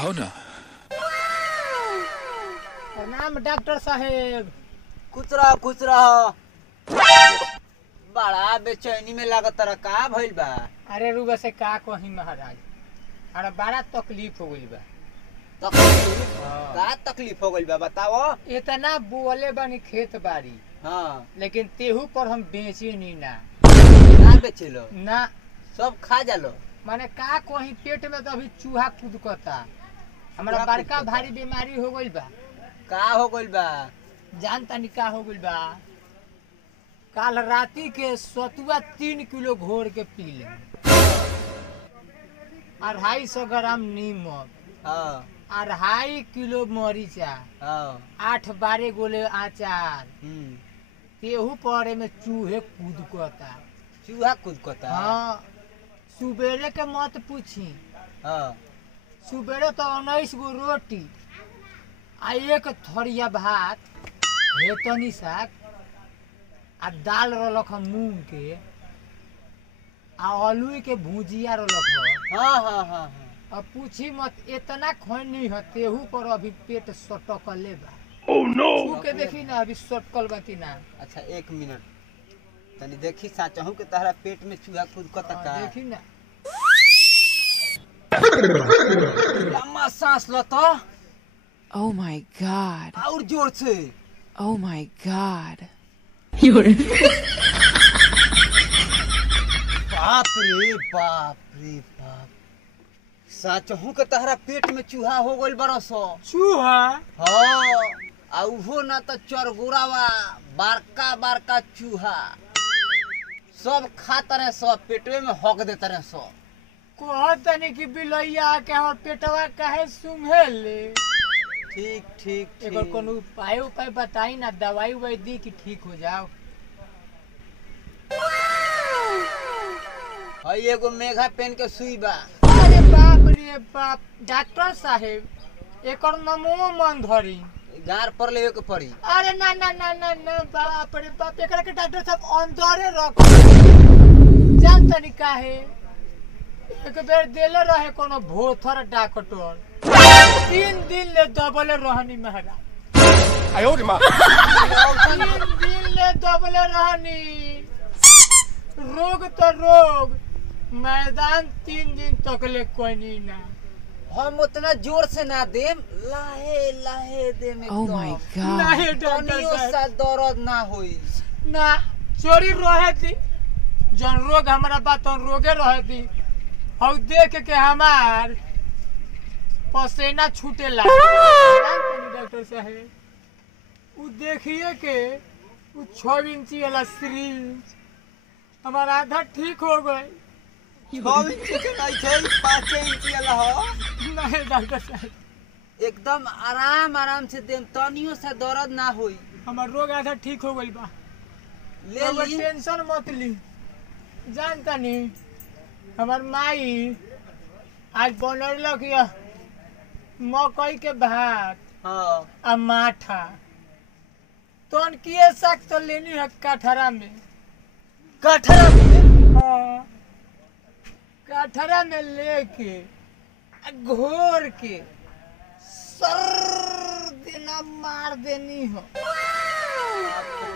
आओ ना। प्रणाम डॉक्टर साहेब। खुश रह खुश रह। बड़ा बेचैनी में लागत रहा, का भइल बा? अरे रुआ से का कही महाराज, अरे बड़ा तकलीफ हो गई बा। तकलीफ? का तकलीफ हो गइल बा बताओ। इतना बोले बानी खेत बाड़ी, हाँ लेकिन तेहू पर हम बेचे नहीं ना। ना बेचेलो ना सब खा जालो। माने का कहीं पेट में तो अभी चूहा कूदकता। हमारा चूहा बड़का कूदकता? भारी बीमारी हो गई बा। का हो गइल बा? जानता नहीं का हो गई बा। काल राती के सतुआ 3 किलो घोर के पी ले, 250 ग्राम नीमक, हाँ 2.5 किलो मरीचा, हाँ 8-12 गोले आचार। हम्म। तेहू परे में चूहे कूदकता। चूहा कूदकता? हाँ सुबेरे के मत पूछी। हाँ सुबेरे तो 19 गो रोटी आ 1 थरिया भात, हेतनी साग आ दाल रलक मूंग के आ आलू के भुजिया रलक। हाँ हाँ हाँ हाँ। अब पूछी मत, इतना खैनी है तेहू पर अभी पेट सटकले बा। Oh no. छू के देखी ना अभी सटकल बा कि ना। अच्छा 1 मिनट तनी देखी साचहूं के तहरा पेट में चूहा कूदकता का? देखी ना। लम्बा सांस लो तो। Oh my god. और जोर से। Oh my god. बाप रे बाप रे बाप। साचहूं के तहरा पेट में चूहा हो गइल बरसो। चूहा? हाँ आ उहो ना तो चरगुरावा, बड़का बड़का चूहा सब खाता रहे, सब पेटवे में हक देते रहे सब। कहतनी कि बिलैया के हमर पेटवा काहे सुंघेले। ठीक ठीक एकर ठीक। कोनो उपाय बताई ना, दवाई उवाई दी कि ठीक हो जाओ। हई एगो मेघा पेन के सुई बा। अरे बाप रे बाप डॉक्टर साहेब, एकर नमो मन धरी। गार पर लेवे के पड़ी। अरे ना ना ना ना ना बाप रे बाप, एकरा के डॉक्टर साहब अंदरे रख। जान तनी काहे एक बेर देले रहे कोनो भोथर डॉक्टर, 3 दिन ले दबले रहनी महाराज। आयो रे माँ। 3 दिन ले दबले रहनी। रोग तो रोग, मैदान 3 दिन तक ले कोई नहीं ना। हम उतना जोर से ना देम, लाहे लाहे देम Oh my god. नहीं डॉक्टर तनियो साहब सा दर्द ना होई। ना, चोरी रहे थी जन रोग हमारा बात रोगे रहे थी। और देख के हमार पसीना छूटेला। डॉक्टर साहेब उ देखिए के उ 6 इंची वाला सिरिंज हमारा आधा ठीक हो गए। 6 इंची के नहीं छै, 5 इंची वाला हो। नहीं डॉक्टर साहब एकदम आराम आराम से देम, तनियो सा दर्द ना होई। हमार रोग आधा ठीक हो गई बा। ले अब ली। टेंशन मत ली। जानता नहीं हमार माई आज बनलक या मकई के भात हाँ आ माठा, तोन किए सक तो लेनी है कठरा में। कठरा में? हाँ कठरा में लेके आ घोर के सर देना मार देनी हो।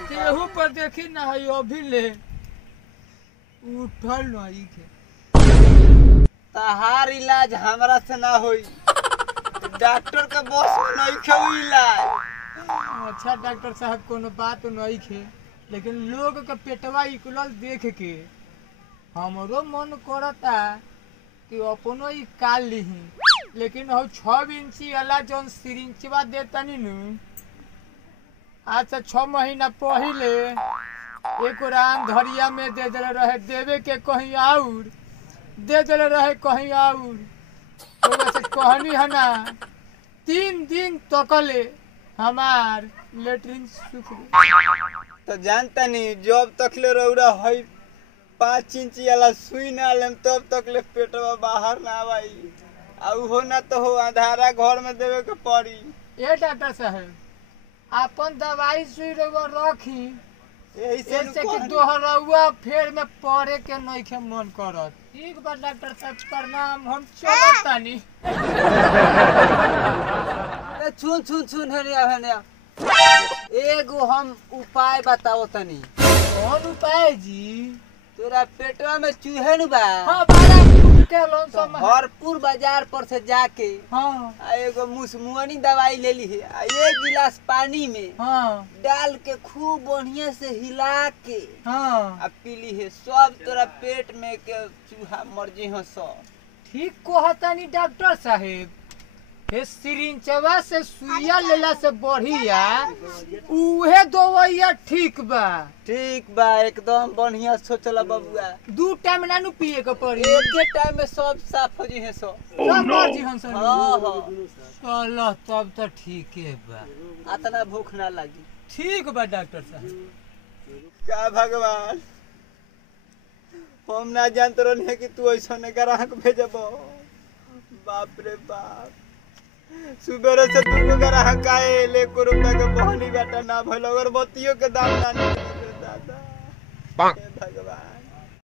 केहू पर देखी ना है अभी ले उठल नहीं के। तहार इलाज हमरा से ना होई, डॉक्टर के बॉस में नहीं खेऊ इलाज। अच्छा डॉक्टर साहब कोनो बात नहीं खे, लेकिन लोग के पेटवा इकुलल देख के हमरो मन करता कि अपनो ही काल लीही। लेकिन हो 6 इंची वाला जौन सिरिंचवा देतनी नु, आज से 6 महीना पहले एक राम धरिया में दे देले रहे, देवे के कहीं और दे देले रहे कहीं और। तो वैसे कहनी है ना 3 दिन तकले हमार लेटरिन सूख गई। तो जानता नहीं जब तक ले रौरा हई 5 इंची वाला सुई ना लेम तब तक ले पेटवा बाहर ना आई। आ उहो ना तो हो आधारा घर में देवे के पड़ी। ए डॉक्टर साहब अपन दवाई सुई रखी, यही से ऐसे कि दोहरौआ फेर में पड़े के नइखे मन करत। ठीक बा डॉक्टर साहब, प्रणाम, हम चलत तानी। सुन सुन सुन हेने एगो हम उपाय बताओ तनी। कौन उपाय जी? तोरा पेटवा में चूहे न बा। हाँ, बड़ा कुछ के लोन तो सब। हरपुर बाजार पर से जाके हाँ आ एगो मुसमुआनी दवाई ले ली है आ 1 गिलास पानी में हाँ डाल के खूब बढ़िया से हिला के हाँ, आ पी ली है। सब तोरा पेट में के चूहा मर जी हो सब। ठीक कहतानी डॉक्टर साहेब। हे सिरिंचवा से सुइया लेला से बढ़िया उहे दवाइया ठीक बा। ठीक बा, एकदम बढ़िया सोचला बबुआ। 2 टाइम नानू पिए के पड़ी। एक टाइम में सब साफ हो जी है सब। सब मर्जी हंसन। हाँ हाँ, चलो तब तो ठीक है बा। अतना भूख ना लगी। ठीक बा डॉक्टर साहब। का भगवान, हम ना जानते रहने कि तू ऐसा ने ग्राहक भेजबो। बाप रे बाप, सुबेरे से तू ग्राहक आए 1 रुपया के बहनी बेटा ना भइल, अगरबत्तियों के दाम ना निकले दादा।